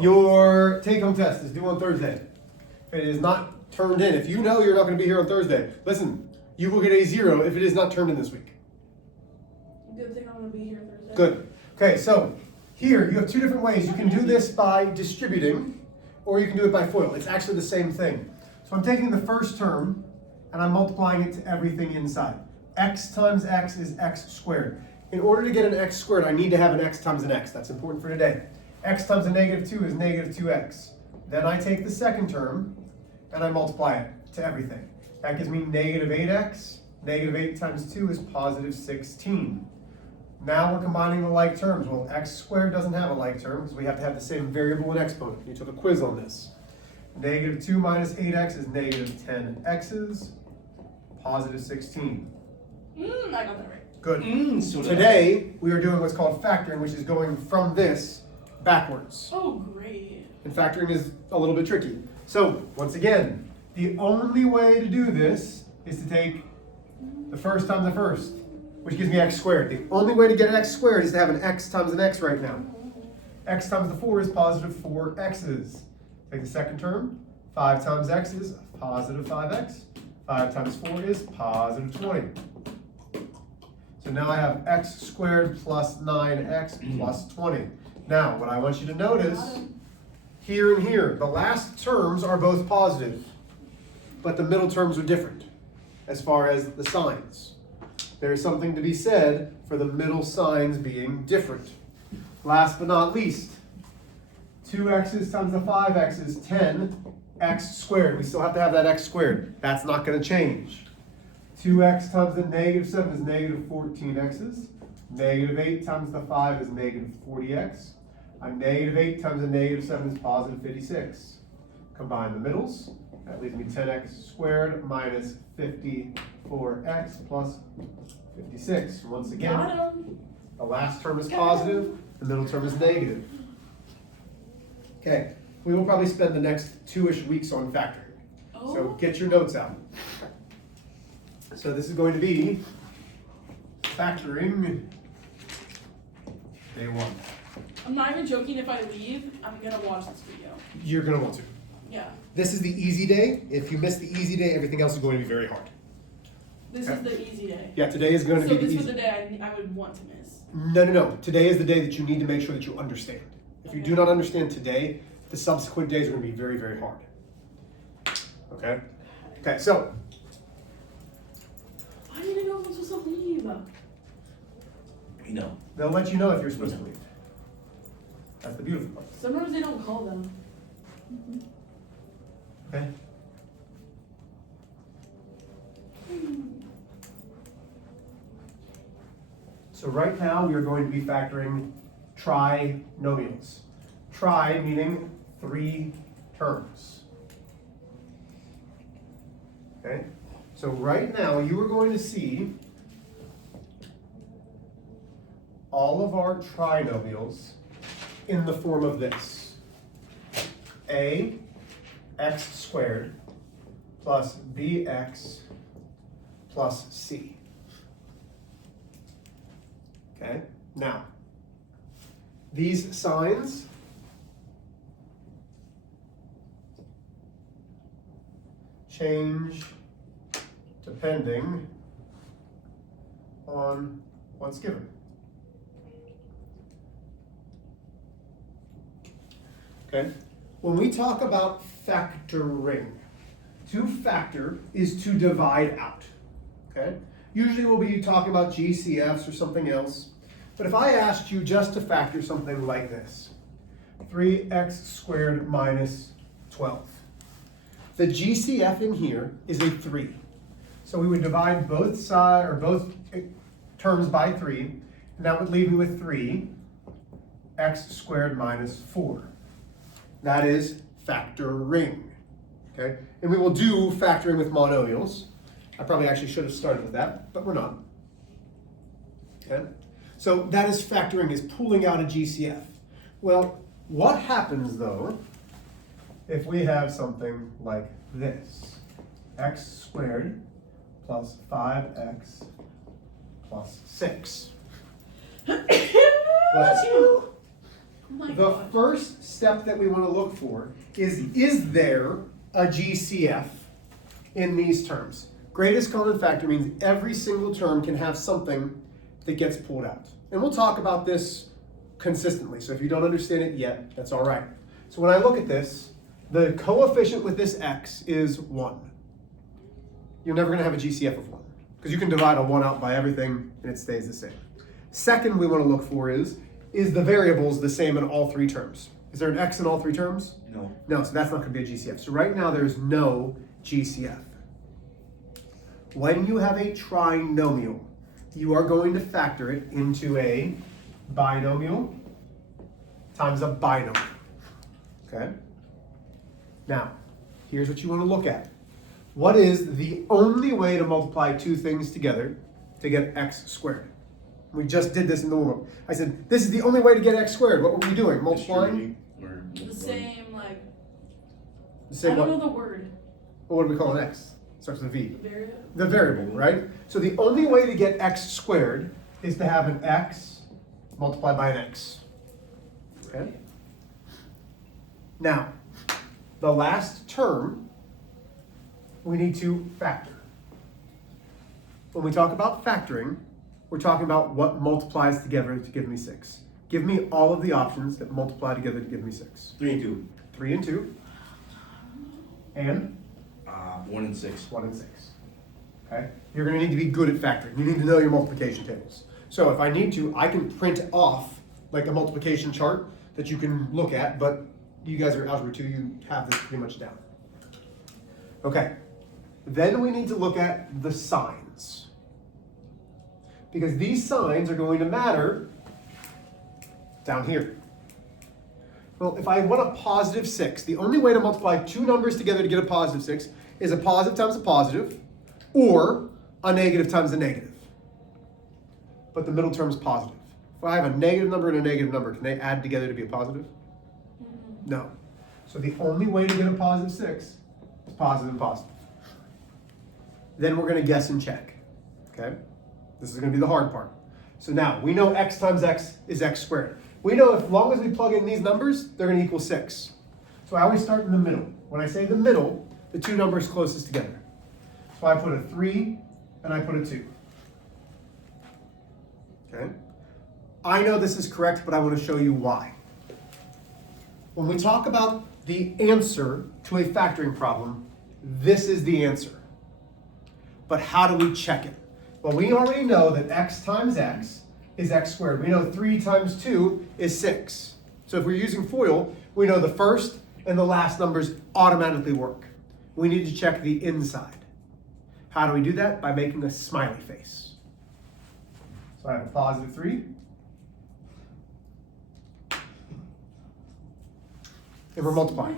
Your take-home test is due on Thursday. If it is not turned in, if you know you're not going to be here on Thursday, listen, you will get a 0 if it is not turned in this week. Good thing I'm going to be here Thursday. Good. Okay, so here you have two different ways. You can do this by distributing, or you can do it by FOIL. It's actually the same thing. So I'm taking the first term, and I'm multiplying it to everything inside. X times x is x squared. In order to get an x squared, I need to have an x times an x. That's important for today. X times a negative 2 is negative 2x. Then I take the second term, and I multiply it to everything. That gives me negative 8x. Negative 8 times 2 is positive 16. Now we're combining the like terms. Well, x squared doesn't have a like term because we have to have the same variable and exponent. You took a quiz on this. Negative 2 minus 8x is negative 10x's, positive 16. I got that right. Good. So today, we are doing what's called factoring, which is going from this backwards. Oh, great. And factoring is a little bit tricky. So, once again, the only way to do this is to take the first times the first, which gives me x squared. The only way to get an x squared is to have an x times an x right now. X times the 4 is positive 4x's. Take the second term, 5 times x is positive 5x. 5 times 4 is positive 20. So now I have x squared plus 9x plus 20. Now, what I want you to notice, here and here, the last terms are both positive, but the middle terms are different as far as the signs. There is something to be said for the middle signs being different. Last but not least, 2x's times the 5x is 10x squared. We still have to have that x squared. That's not going to change. 2x times the negative 7 is negative 14x's. Negative 8 times the 5 is negative 40x. A negative 8 times a negative 7 is positive 56. Combine the middles. That leaves me 10x squared minus 54x plus 56. Once again, the last term is positive, the middle term is negative. Okay, we will probably spend the next 2-ish weeks on factoring. So get your notes out. So this is going to be factoring day 1. I'm not even joking. If I leave, I'm going to watch this video. You're going to want to. Yeah. This is the easy day. If you miss the easy day, everything else is going to be very hard. This is the easy day. Yeah, today is going to be the easy. So this was the day I would want to miss. No. Today is the day that you need to make sure that you understand. If you do not understand today, the subsequent days are going to be very, very hard. Okay? Okay, so. I didn't know I was supposed to leave. You know. They'll let you know if you're supposed to leave. That's the beautiful part. Sometimes they don't call them. Okay? So right now we are going to be factoring trinomials. Tri meaning 3 terms. Okay? So right now you are going to see all of our trinomials in the form of this. A x squared plus bx plus c. Okay? Now, these signs change depending on what's given. Okay? When we talk about factoring, to factor is to divide out. Okay? Usually we'll be talking about GCFs or something else. But if I asked you just to factor something like this, 3x squared minus 12. The GCF in here is a 3. So we would divide both sides or both terms by 3, and that would leave me with 3x squared minus 4. That is factoring. Okay? And we will do factoring with monomials. I probably actually should have started with that, but we're not. Okay? So that is factoring, is pulling out a GCF. Well, what happens though if we have something like this? X squared plus 5x plus 6. Bless you. Oh my The God. first step that we want to look for is there a GCF in these terms? Greatest common factor means every single term can have something that gets pulled out. And we'll talk about this consistently, so if you don't understand it yet, that's all right. So when I look at this, the coefficient with this x is 1. You're never going to have a GCF of 1, because you can divide a 1 out by everything and it stays the same. Second we want to look for is the variables the same in all three terms? Is there an x in all three terms? No. No, so that's not going to be a GCF. So right now there's no GCF. When you have a trinomial, you are going to factor it into a binomial times a binomial. Okay? Now, here's what you want to look at. What is the only way to multiply two things together to get x squared? We just did this in the warm-up. I said, this is the only way to get x squared. What were we doing? Multiplying? The same, like, The same I don't what? know the word. What do we call an x? Starts with a v. Variable. The variable, right? So the only way to get x squared is to have an x multiplied by an x. Okay? Now, the last term, we need to factor. When we talk about factoring, we're talking about what multiplies together to give me 6. Give me all of the options that multiply together to give me 6. 3 and 2. 3 and 2. And 1 and 6. 1 and 6. Okay? You're going to need to be good at factoring. You need to know your multiplication tables. So if I need to, I can print off like a multiplication chart that you can look at, but you guys are Algebra 2, you have this pretty much down. Okay. Then we need to look at the signs. Because these signs are going to matter down here. Well, if I want a positive 6, the only way to multiply two numbers together to get a positive 6 is a positive times a positive, or a negative times a negative. But the middle term is positive. If I have a negative number and a negative number, can they add together to be a positive? No. So the only way to get a positive 6 is positive and positive. Then we're going to guess and check. Okay? This is going to be the hard part. So now, we know x times x is x squared. We know as long as we plug in these numbers, they're going to equal 6. So I always start in the middle. When I say the middle, the two numbers closest together. So I put a 3 and I put a 2. Okay? I know this is correct, but I want to show you why. When we talk about the answer to a factoring problem, this is the answer. But how do we check it? Well, we already know that x times x is x squared. We know 3 times 2 is 6. So if we're using FOIL, we know the first and the last numbers automatically work. We need to check the inside. How do we do that? By making a smiley face. So I have a positive 3. And we're multiplying.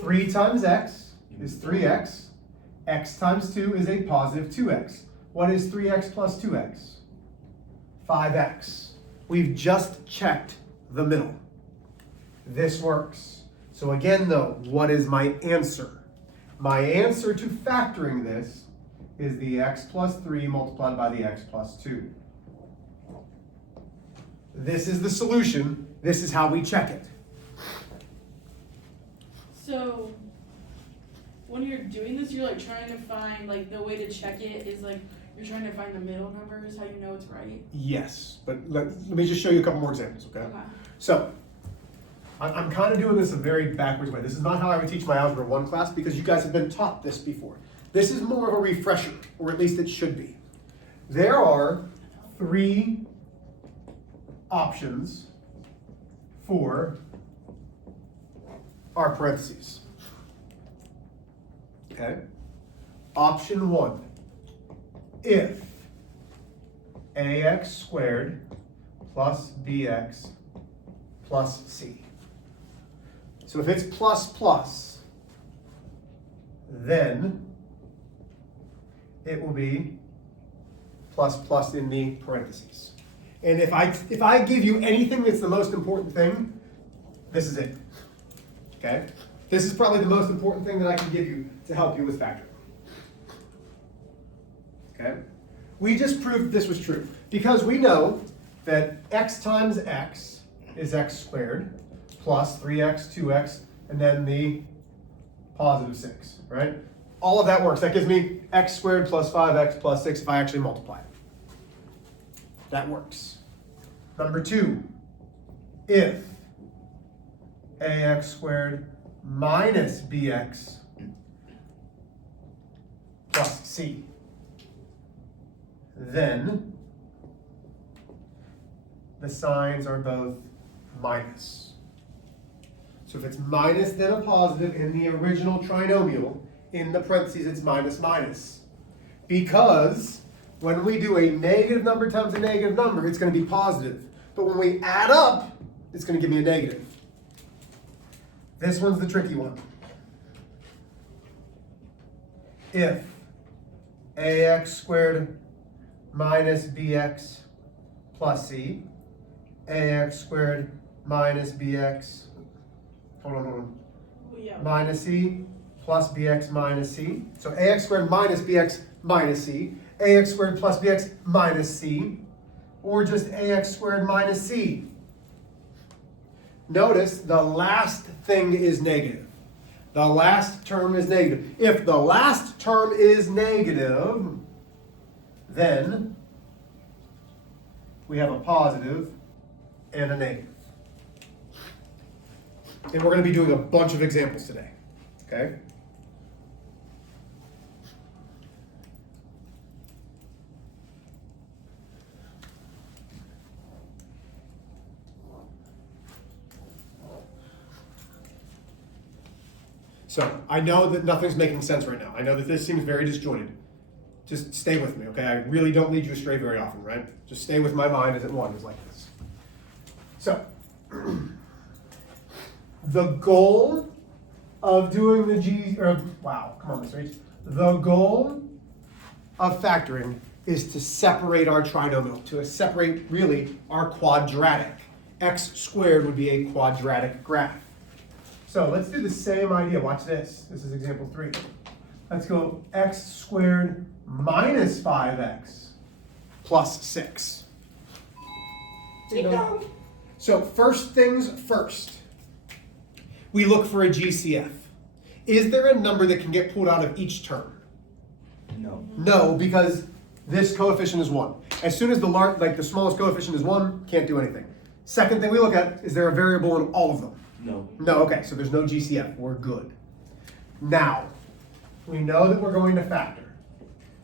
3 times x is 3x. X times 2 is a positive 2x. What is 3x plus 2x? 5x. We've just checked the middle. This works. So again though, what is my answer? My answer to factoring this is the x plus 3 multiplied by the x plus 2. This is the solution. This is how we check it. So, when you're doing this, you're like trying to find, like the way to check it is like, you're trying to find the middle numbers, how you know it's right? Yes, but let me just show you a couple more examples, okay? Okay. So, I'm kind of doing this a very backwards way. This is not how I would teach my Algebra 1 class because you guys have been taught this before. This is more of a refresher, or at least it should be. There are 3 options for our parentheses. Okay? Option 1, if ax squared plus bx plus c. So if it's plus plus, then it will be plus plus in the parentheses. And if I give you anything that's the most important thing, this is it. Okay? This is probably the most important thing that I can give you to help you with factoring. Okay? We just proved this was true because we know that x times x is x squared plus 3x, 2x, and then the positive 6, right? All of that works. That gives me x squared plus 5x plus 6 if I actually multiply it. That works. Number 2, if ax squared minus bx plus c, then the signs are both minus. So if it's minus then a positive in the original trinomial, in the parentheses it's minus minus. Because when we do a negative number times a negative number, it's going to be positive. But when we add up, it's going to give me a negative. This one's the tricky one. If ax squared minus bx plus c, ax squared minus bx, hold on, Yeah. minus c plus bx minus c. So ax squared minus bx minus c, ax squared plus bx minus c, or just ax squared minus c. Notice the last thing is negative. The last term is negative. If the last term is negative, then we have a positive and a negative. And we're going to be doing a bunch of examples today, okay? So, I know that nothing's making sense right now. I know that this seems very disjointed. Just stay with me, okay? I really don't lead you astray very often, right? Just stay with my mind as it wanders like this. So, the goal of doing the the goal of factoring is to separate our trinomial, to separate really our quadratic. X squared would be a quadratic graph. So let's do the same idea. Watch this. This is example 3. Let's go x squared minus 5x plus 6. So first things first, we look for a GCF. Is there a number that can get pulled out of each term? No. No, because this coefficient is 1. As soon as the smallest coefficient is 1, can't do anything. Second thing we look at, is there a variable in all of them? No. No, okay, so there's no GCF. We're good. Now, we know that we're going to factor.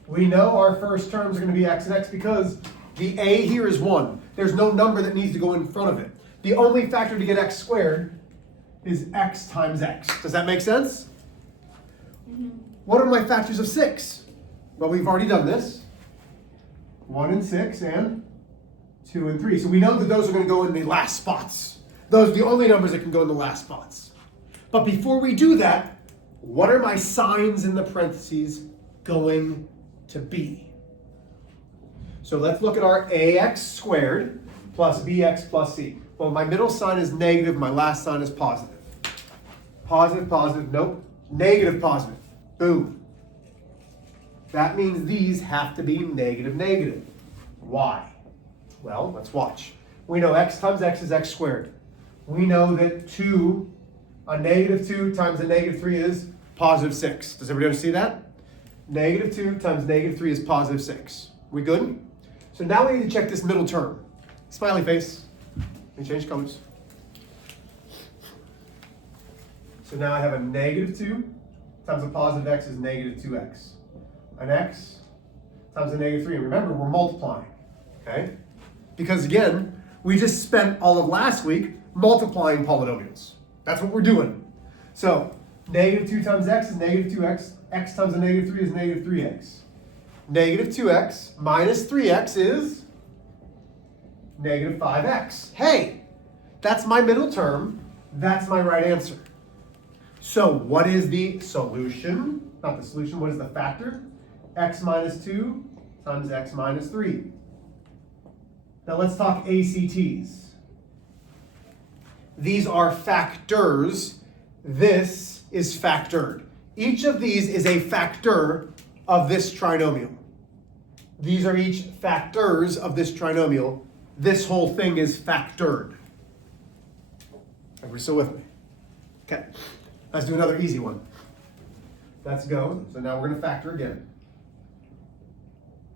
We know our first terms are going to be x and x because the a here is 1. There's no number that needs to go in front of it. The only factor to get x squared is x times x. Does that make sense? Mm-hmm. What are my factors of 6? Well, we've already done this. 1 and 6 and 2 and 3. So we know that those are going to go in the last spots. Those are the only numbers that can go in the last spots. But before we do that, what are my signs in the parentheses going to be? So let's look at our ax squared plus bx plus c. Well, my middle sign is negative, my last sign is positive. Positive, positive, nope. Negative, positive. Boom. That means these have to be negative, negative. Why? Well, let's watch. We know x times x is x squared. We know that a negative 2 times a negative 3 is positive 6. Does everybody see that? Negative 2 times negative 3 is positive 6. We good? So now we need to check this middle term. Smiley face. Let me change colors. So now I have a negative 2 times a positive x is negative 2x. An x times a negative 3. And remember, we're multiplying. Okay? Because again, we just spent all of last week multiplying polynomials. That's what we're doing. So, negative 2 times x is negative 2x. X times a negative 3 is negative 3x. Negative 2x minus 3x is negative 5x. Hey, that's my middle term. That's my right answer. So, what is the solution? Not the solution, what is the factor? X minus 2 times x minus 3. Now let's talk ACTs. These are factors. This is factored. Each of these is a factor of this trinomial. These are each factors of this trinomial. This whole thing is factored. Everybody still with me? Okay. Let's do another easy one. Let's go. So now we're going to factor again.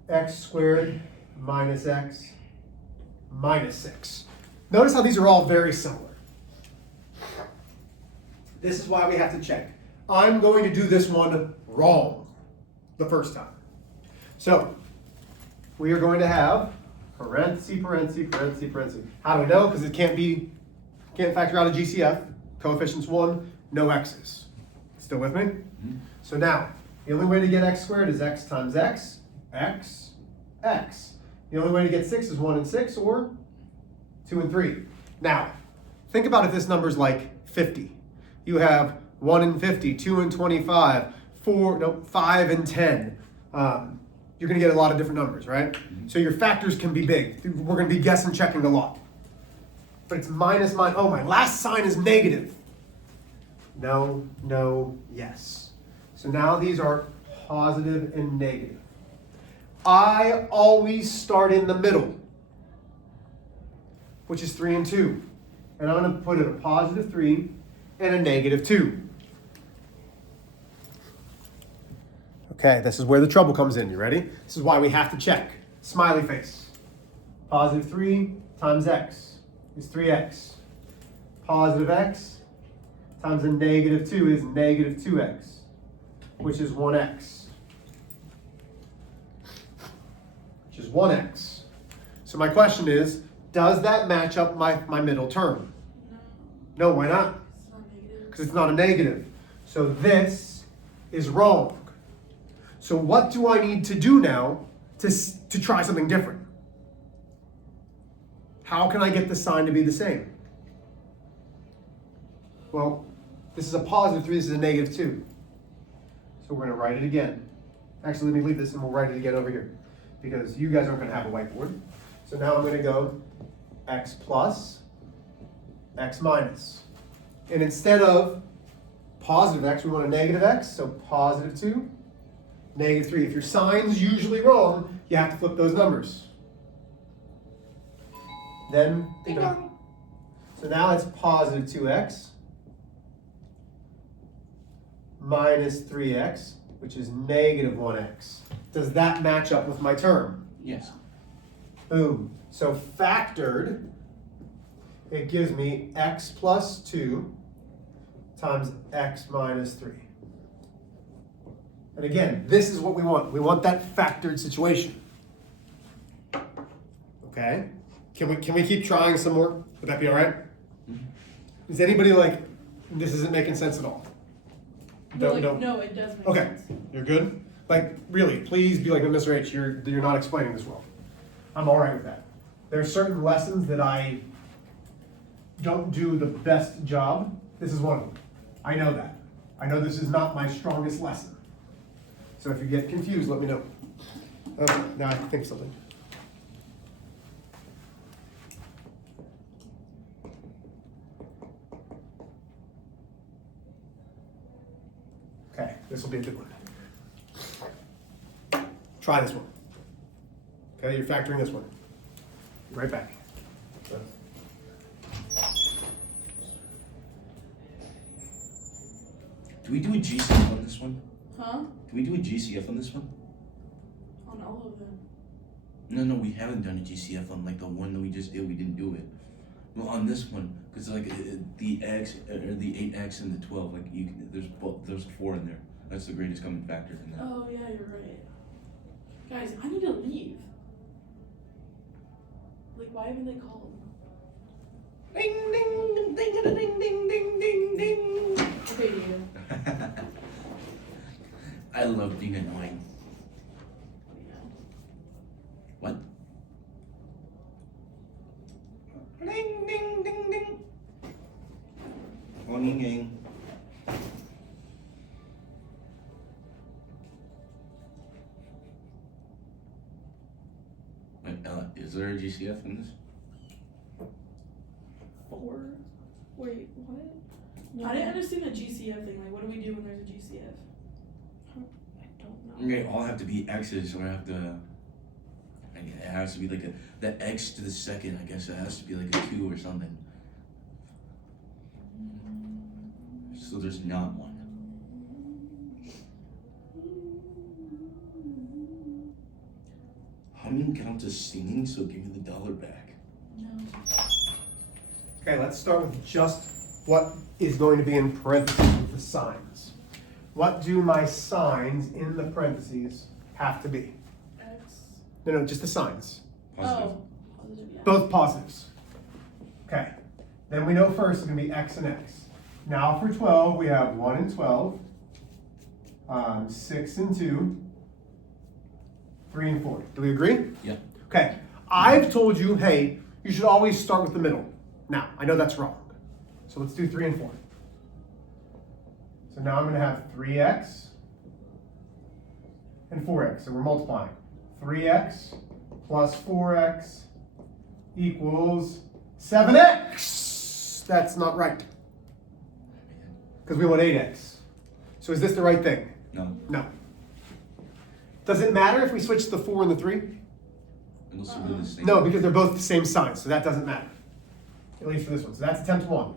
X squared minus x minus 6. Notice how these are all very similar. This is why we have to check. I'm going to do this one wrong the first time. So we are going to have parenthesis, parenthesis, parenthesis, parenthesis. How do we know? Because it can't factor out a GCF. Coefficients 1, no x's. Still with me? Mm-hmm. So now, the only way to get x squared is x times x, x, x. The only way to get 6 is 1 and 6, or 2 and 3. Now, think about if this number is like 50. You have 1 and 50, 2 and 25, 5 and 10. You're going to get a lot of different numbers, right? So your factors can be big. We're going to be guessing, checking a lot. But it's minus, oh, my last sign is negative. No, no, yes. So now these are positive and negative. I always start in the middle, which is 3 and 2. And I'm going to put it a positive 3 and a negative 2. Okay, this is where the trouble comes in. You ready? This is why we have to check. Smiley face. Positive 3 times x is 3x. Positive x times a negative 2 is negative 2x, which is 1x. Which is 1x. So my question is, does that match up my middle term? No, why not? It's not negative. Because it's not a negative. So this is wrong. So what do I need to do now to try something different? How can I get the sign to be the same? Well, this is a positive 3, this is a negative 2. So we're going to write it again. Actually, let me leave this and we'll write it again over here, because you guys aren't going to have a whiteboard. So now I'm going to go x plus, x minus. And instead of positive x, we want a negative x, so positive 2, negative 3. If your sign's usually wrong, you have to flip those numbers. Then, so now it's positive 2x minus 3x, which is negative 1x. Does that match up with my term? Yes. Boom. So factored, it gives me x plus 2 times x minus 3. And again, this is what we want. We want that factored situation. Okay? Can we keep trying some more? Would that be all right? Mm-hmm. Is anybody like, this isn't making sense at all? No, it does make Okay, sense. you're good? Like, really, please be like, Mr. H, you're not explaining this well. I'm all right with that. There are certain lessons that I don't do the best job. This is one of them. I know that. I know this is not my strongest lesson. So if you get confused, let me know. Okay, now I can think of something. Okay, this will be a good one. Try this one. Okay, you're factoring this one. Be right back. Do we do a GCF on this one? Huh? Do we do a GCF on this one? On all of them. No, we haven't done a GCF on like the one that we just did. We didn't do it. Well, on this one, because like the x or the 8x and the 12, like there's 4 in there. That's the greatest common factor in that. Oh yeah, you're right. Guys, I need to leave. Like, why haven't they called? Ding ding ding ding ding ding ding ding ding. Okay, David. I love being annoying. Yeah. What? Ding ding ding ding. Ding ding. Wait, is there a GCF in this? 4? Wait, what? I didn't understand the GCF thing. Like, what do we do when there's a GCF? I don't know. Okay, all have to be x's, or I have to. It has to be like the x to the second. I guess it has to be like a 2 or something. So there's not one. How many get onto singing? So give me the dollar back. No. Okay, let's start with just what is going to be in parentheses with the signs. What do my signs in the parentheses have to be? X. No, just the signs. Positive. Oh. Positive, yeah. Both positives. Okay. Then we know first it's going to be x and x. Now for 12, we have 1 and 12, 6 and 2, 3 and 4. Do we agree? Yeah. Okay. I've told you, hey, you should always start with the middle. Now, I know that's wrong. So let's do 3 and 4. So now I'm going to have 3x and 4x. So we're multiplying. 3x plus 4x equals 7x. That's not right. Because we want 8x. So is this the right thing? No. No. Does it matter if we switch the 4 and the 3? It'll still be the same. No, because they're both the same sign, so that doesn't matter. At least for this one. So that's attempt 1.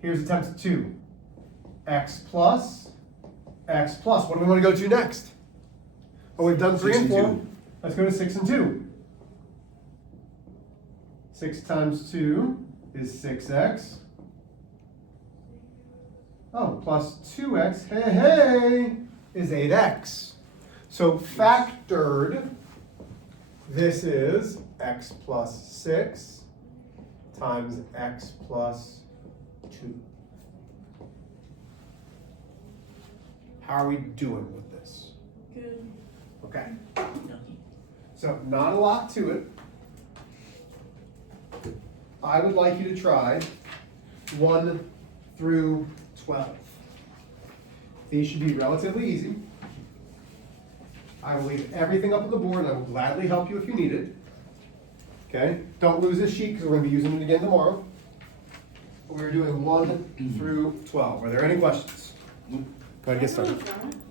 Here's attempt 2. X plus. What do we want to go to next? Well, we've done 3 6 and and 4. 2. Let's go to 6 and 2. 6 times 2 is 6x. Oh, plus 2x, hey, is 8x. So factored, this is x plus 6 times x plus 2. How are we doing with this? Good. Okay. So not a lot to it. I would like you to try 1 through 12. These should be relatively easy. I will leave everything up on the board, and I will gladly help you if you need it. Okay? Don't lose this sheet because we're going to be using it again tomorrow. We're doing 1 through 12. Are there any questions? Nope. Go ahead and get Can I started. go to the front?